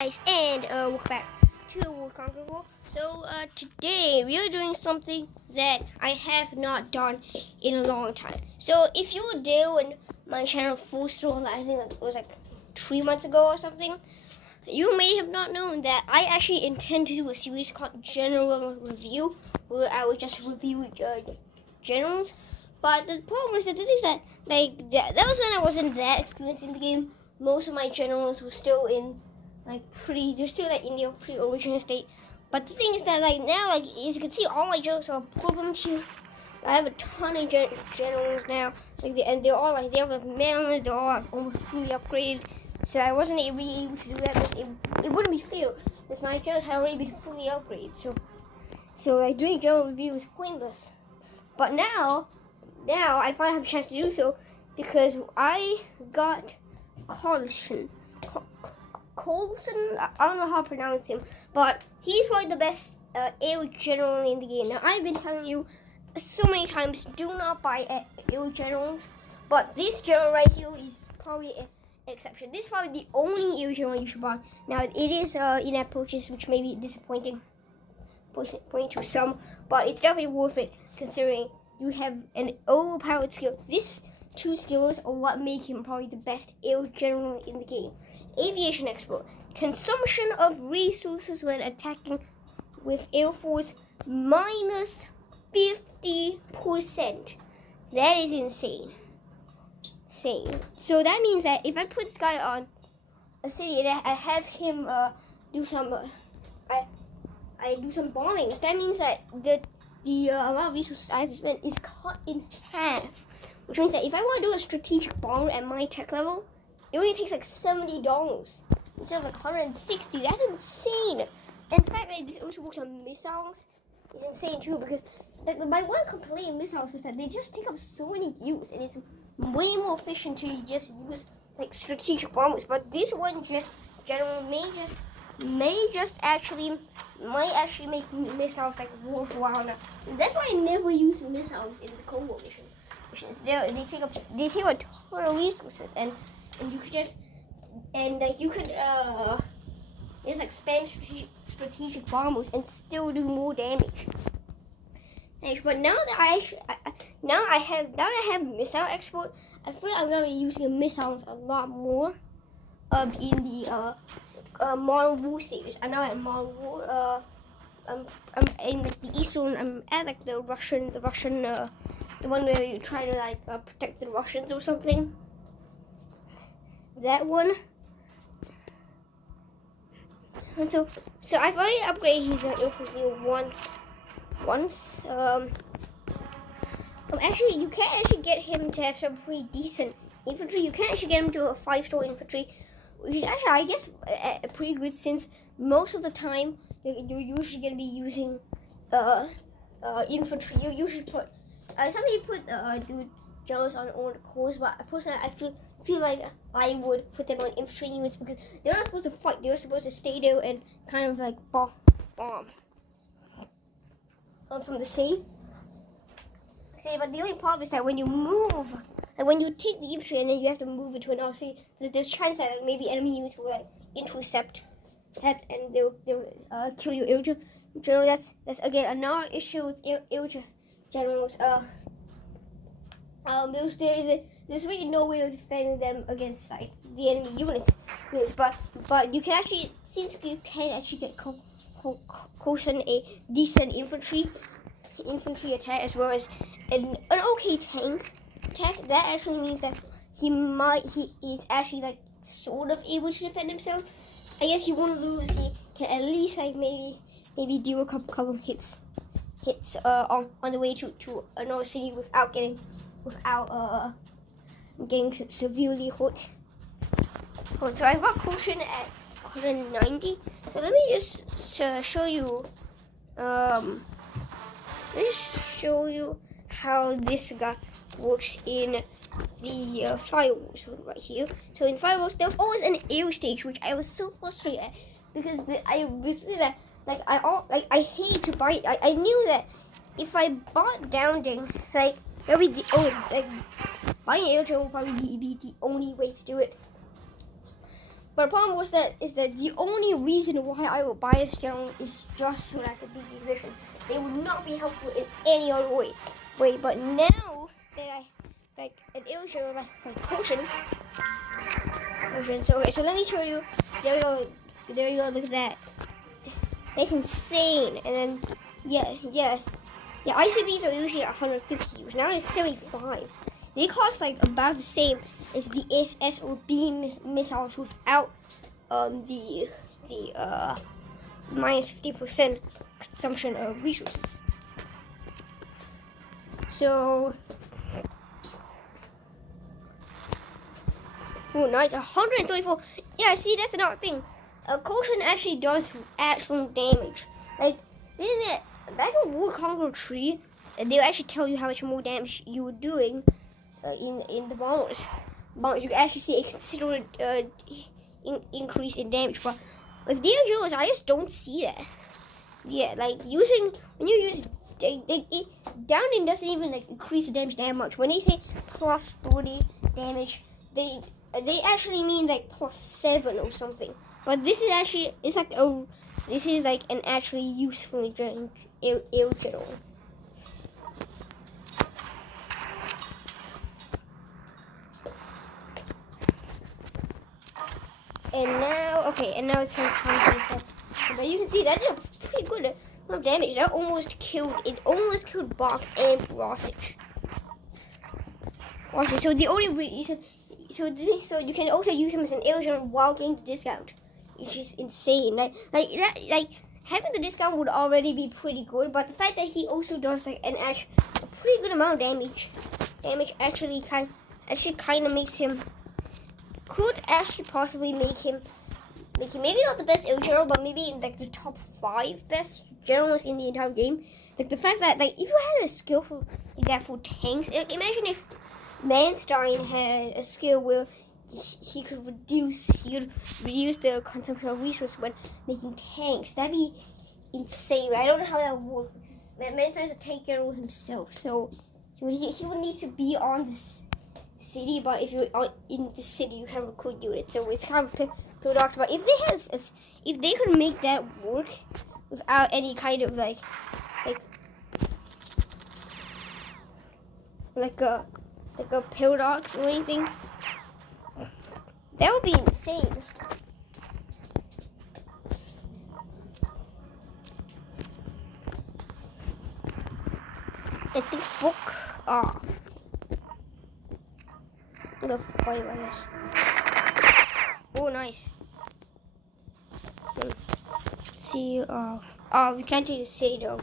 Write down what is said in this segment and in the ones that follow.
Guys, and welcome back to World Conquer World. So today we are doing something that I have not done in a long time. So if you were there when my channel first rolled, I think it was like 3 months ago or something, you may have not known that I actually intend to do a series called General Review, where I would just review generals. But the problem was that the thing is that that was when I wasn't that experienced in the game. Most of my generals were still in they're still in their pre-original state. But the thing is that now, as you can see, all my generals are programmed here. I have a ton of generals now, they're all they all have medals, they're all almost fully upgraded. So I wasn't really able to do that because it wouldn't be fair, because my generals had already been fully upgraded. So doing general review is pointless. But now I finally have a chance to do so because I got Coulson. I don't know how to pronounce him, but he's probably the best AIR General in the game. Now, I've been telling you so many times, do not buy AIR Generals, but this general right here is probably an exception. This is probably the only AIR General you should buy. Now, it is in-app purchase, which may be disappointing to some, but it's definitely worth it considering you have an overpowered skill. These two skills are what make him probably the best AIR General in the game. Aviation expert. Consumption of resources when attacking with Air Force minus 50%. That is insane. So that means that if I put this guy on a city and I have him do some I do some bombings, that means that the amount of resources I have to spend is cut in half. Which means that if I want to do a strategic bomb at my tech level, it only takes like $70 instead of like $160. That's insane. And the fact that this also works on missiles is insane too, because my one complaint in missiles is that they just take up so many gears, and it's way more efficient to just use like strategic bombers. But this one general might actually make missiles like worthwhile now. And that's why I never use missiles in the Cold War missions. They take up a ton of resources, and you could just spam strategic bombers and still do more damage. But now that I have missile export, I feel I'm gonna be using missiles a lot more. In the Modern War series, I'm now at Modern War. I'm in the Eastern. I'm at the Russian, the one where you try to protect the Russians or something. That one. And so I've already upgraded his infantry once. Actually, you can't actually get him to have some pretty decent infantry. You can't actually get him to a 5-star infantry, which is actually, I guess, pretty good, since most of the time you're usually going to be using infantry. You usually put some people do generals on own course, but personally I feel like I would put them on infantry units because they're not supposed to fight. They're supposed to stay there and kind of bomb from the city. But the only problem is that when you move, when you take the infantry and then you have to move it to another city, there's a chance that maybe enemy units will intercept and they'll kill your air general. That's again another issue with air generals. There's really no way of defending them against the enemy units. But you can actually, since you can actually get Coulson a decent infantry attack as well as an okay tank attack, that actually means that he is actually sort of able to defend himself. I guess he won't lose. He can at least maybe do a couple hits on the way to another city without getting severely hurt. So I've got Coulson at 190. So let me just show you. Let me show you how this guy works in the firewalls right here. So in firewalls, there's always an air stage, which I was so frustrated at because I hate to buy it. I knew that if I bought Downing, that would be buying air general would probably be the only way to do it. But the problem was that the only reason why I would buy this general is just so that I could beat these missions. They would not be helpful in any other way. But now that I like an AIR General like Potion. So okay, so let me show you. There you go. There you go. Look at that. That's insane. And then yeah. ICBs are usually 150 euros. Now it's 75. They cost like about the same as the SS or beam missiles without the minus 50% consumption of resources. So, oh nice, 124. Yeah, see, that's another thing. Caution actually does actual damage. Like, isn't it? Like a War Conqueror tree, they'll actually tell you how much more damage you were doing in the bombers. You can actually see a considerable increase in damage. But with the Generals, I just don't see that. Yeah, like when you use downing doesn't even like increase the damage that much. When they say plus 30 damage, they actually mean like plus 7 or something. But this is actually this is like an actually useful AIR General. And now it's time to. But you can see that did a pretty good amount of damage. That almost killed Bach and Rosich. So the only reason, so you can also use him as an AIR General while getting the discount, which is insane. Like having the discount would already be pretty good, but the fact that he also does like a pretty good amount of damage actually kind of makes him. Could actually possibly make him maybe not the best AIR General, but maybe in like the top 5 best generals in the entire game. Like the fact that like if you had a skill for tanks, like imagine if Manstein had a skill where he could reduce the consumption of resources when making tanks. That'd be insane. I don't know how that would work because Manstein's a tank general himself, so he would need to be on this city, but if you're in the city, you can recruit units. So it's kind of paradox. But if they could make that work without any kind of like a paradox or anything, that would be insane. I think book. The 5, I guess. Oh, nice. Let's see, we can't just say though.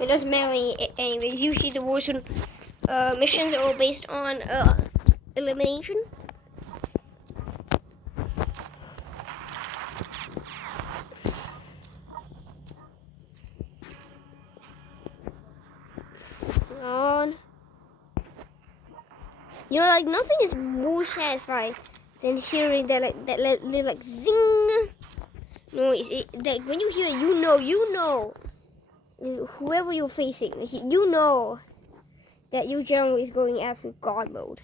It doesn't matter anyways. Usually the Warzone missions are all based on elimination. You know, like nothing is more satisfying than hearing that like zing noise. Like when you hear it, you know, whoever you're facing, you know that your general is going absolute god mode.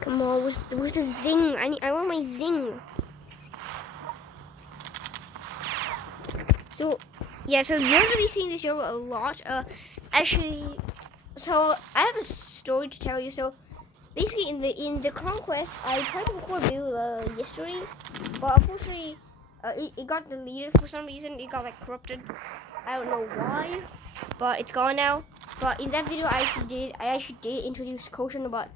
Come on, where's the zing? I want my zing. So. Yeah, so you're gonna be seeing this show a lot. Actually, so I have a story to tell you. So basically, in the conquest, I tried to record a video yesterday, but unfortunately, it got deleted for some reason. It got like corrupted. I don't know why, but it's gone now. But in that video, I actually did introduce Koshin, but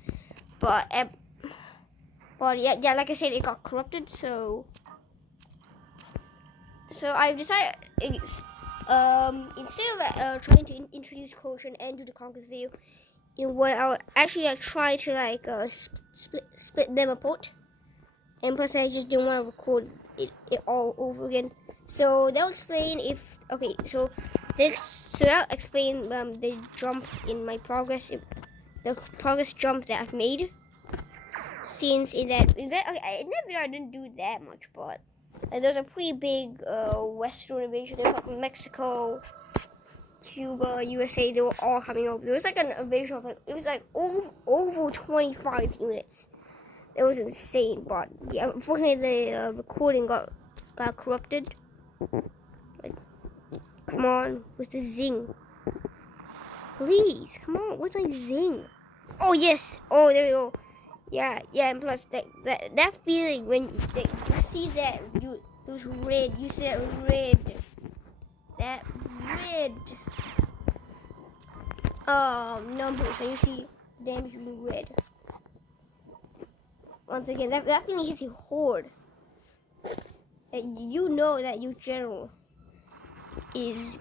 yeah, like I said, it got corrupted. So I decided. Instead of trying to introduce Koshin and do the conquest video, what I'll actually try to like split them apart, and plus I just didn't want to record it all over again. So they'll explain so that'll explain the jump in my progress, the progress jump that I've made since in that video I didn't do that much, but there's a pretty big Western invasion. They got Mexico, Cuba, USA, they were all coming over. There was like an invasion of it was like over 25 units. It was insane, but yeah, unfortunately the recording got corrupted. Like, come on, where's the zing? Please, come on, where's my zing? Oh yes, oh there we go. Yeah, and plus that feeling when you see that those red, you see that red numbers, and you see damage being red. Once again, that feeling hits you hard. That you know that your general is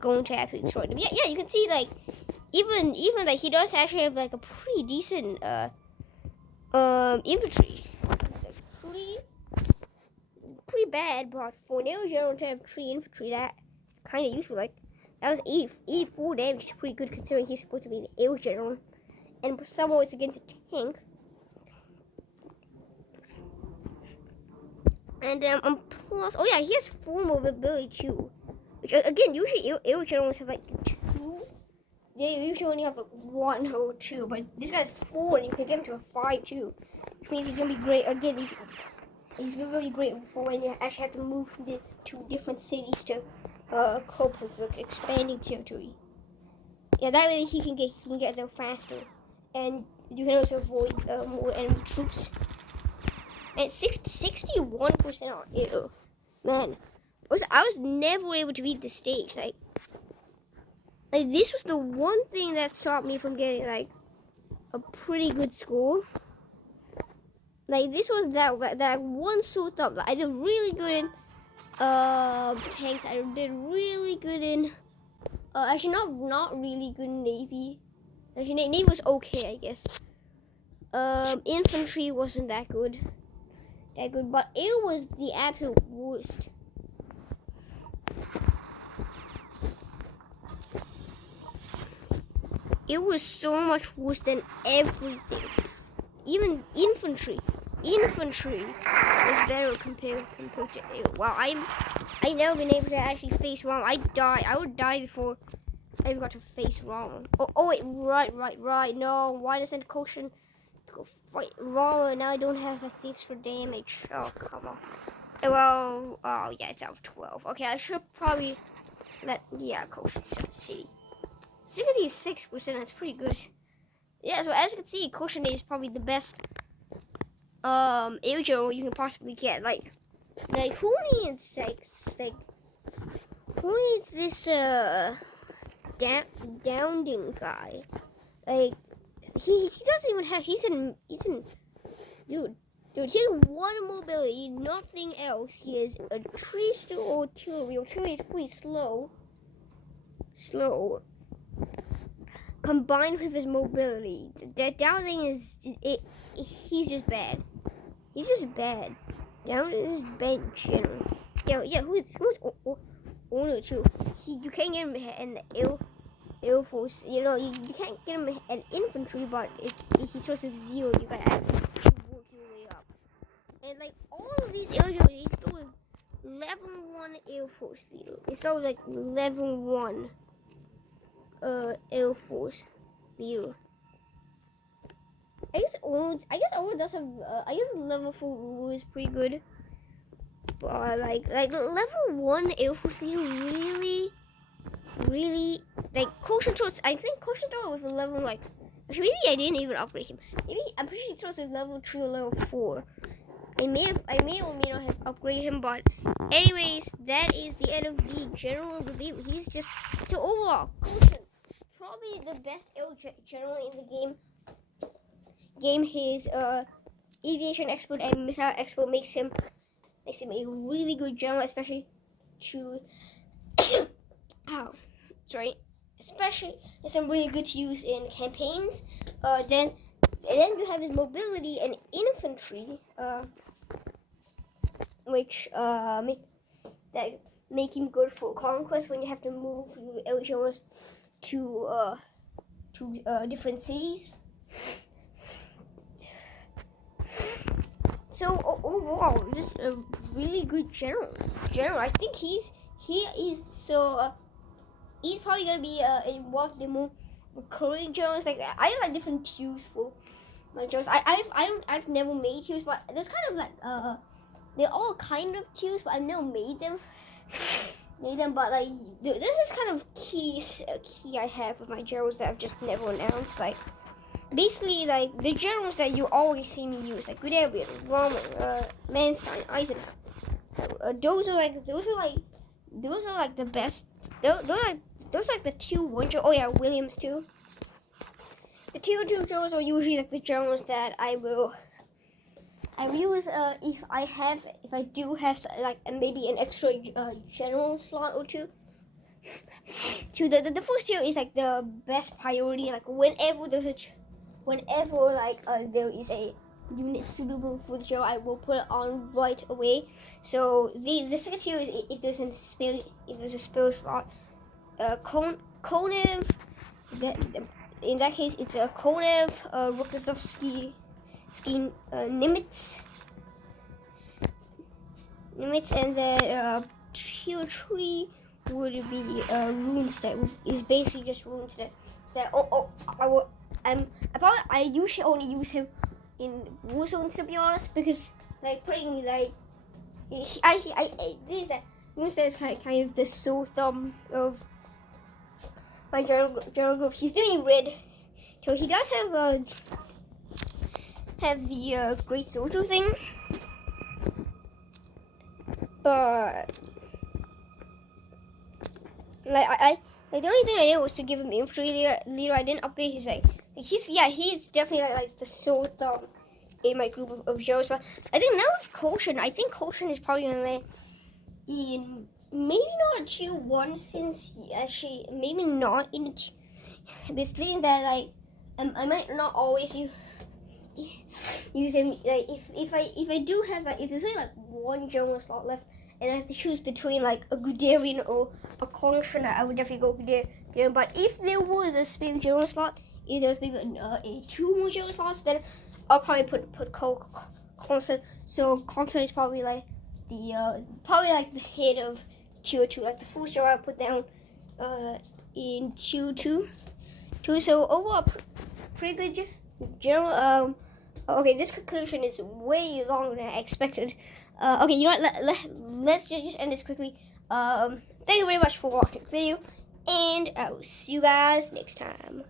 going to absolutely destroy them. Yeah, you can see like even like he does actually have like a pretty decent infantry. Like, pretty bad, but for an air general to have 3 infantry, that's kind of useful. Like that was 84 damage, pretty good considering he's supposed to be an air general, and somehow it's against a tank. And plus, oh yeah, he has 4 mobility too. Which again, usually air generals have like 2. They usually only have like 1 or 2, but this guy's 4, and you can get him to a 5 too. Which means he's gonna be great. Again, he's really great for when you actually have to move to different cities to cope with like, expanding territory. Yeah, that way he can get there faster, and you can also avoid more enemy troops. And 61% on air. Man, I was never able to beat this stage. Like this was the one thing that stopped me from getting like a pretty good score. Like this was that one sort of I did really good in tanks. I did really good in actually not really good in navy. Actually navy was okay, I guess. Infantry wasn't that good, but air was the absolute worst. It was so much worse than everything. Even infantry was better compared to air. Wow, I never been able to actually face wrong. I would die before I even got to face wrong. Oh wait, right. No, why doesn't Koshin go fight wrong? And now I don't have the extra damage. Oh come on. Well, oh yeah, it's out of 12. Okay, I should probably Koshin start the city. 66%, that's pretty good. Yeah, so as you can see, Koshin is probably the best air general you can possibly get. Like who needs this Downing guy? Like he doesn't even have he's in dude, he has 1 mobility, nothing else. He has a 3-star artillery. Artillery is pretty slow. Combined with his mobility, that Downing is he's just bad. Downing is bad in general. Yeah. Who's Ono too? You can't get him in the air force. You know you can't get him in infantry, but he's sort of 0. You gotta actually work your way up. And like all of these air generals, they start with level 1 air force leader. They start with like level 1. Air Force leader. I guess Owen does have. I guess level 4 rule is pretty good, but like level 1 Air Force leader really like Koshin starts. I think Koshin started with a level like. Actually, maybe I didn't even upgrade him. Maybe I'm pretty sure he starts with level 3 or level 4. I may or may not have upgraded him, but anyways, that is the end of the general review. He's just so overall, Koshin, probably the best general in the game. His aviation expert and missile expert makes him a really good general, especially to especially it's really good to use in campaigns. Then you have his mobility and infantry, which make him good for conquest when you have to move your air generals to different cities. So overall, just a really good general. I think he is so he's probably gonna be in one of the more recurring generals. Like I have like different tiers for my generals. I've never made tiers, but there's kind of like they're all kind of tiers, but I've never made them. But like this is kind of key I have with my generals that I've just never announced. Like basically like the generals that you always see me use, like Guderian, Roman, Manstein, Eisenhower. Those are like the best. Those like the tier 1 generals. Oh yeah, Williams too. The tier 2 generals are usually like the generals that I will use if I do have like maybe an extra general slot or two. To the first tier is like the best priority. Like whenever there is a unit suitable for the general, I will put it on right away. So the second tier is if there's a spare slot. Konev. In that case, it's a Konev, Rokossovsky, Nimitz, and the tier 3 would be Runestead. Is basically just Runestead. I usually only use him in Warzones, to be honest, because like putting like this is that Runestead is kind of the sore thumb of my general group. He's doing red, so he does have the great soldier thing, but like the only thing I did was to give him infantry leader. I didn't upgrade his he's definitely like the sore thumb in my group of generals. But I think now with Koshin, I think Koshin is probably gonna land in maybe not tier 1, since he actually maybe not in the this thing that like I might not always use him. Like if I do have like if there's only like one general slot left and I have to choose between like a Guderian or a Kongshan, I would definitely go Guderian. But if there was a spare general slot, if there was maybe a 2 more general slots, then I'll probably put Kongshan. So Kongshan is probably like the head of tier 2, like the full show I put down in tier 2. So overall, pretty good general. Okay, this conclusion is way longer than I expected. Okay, you know what? Let's just end this quickly. Thank you very much for watching the video, and I will see you guys next time.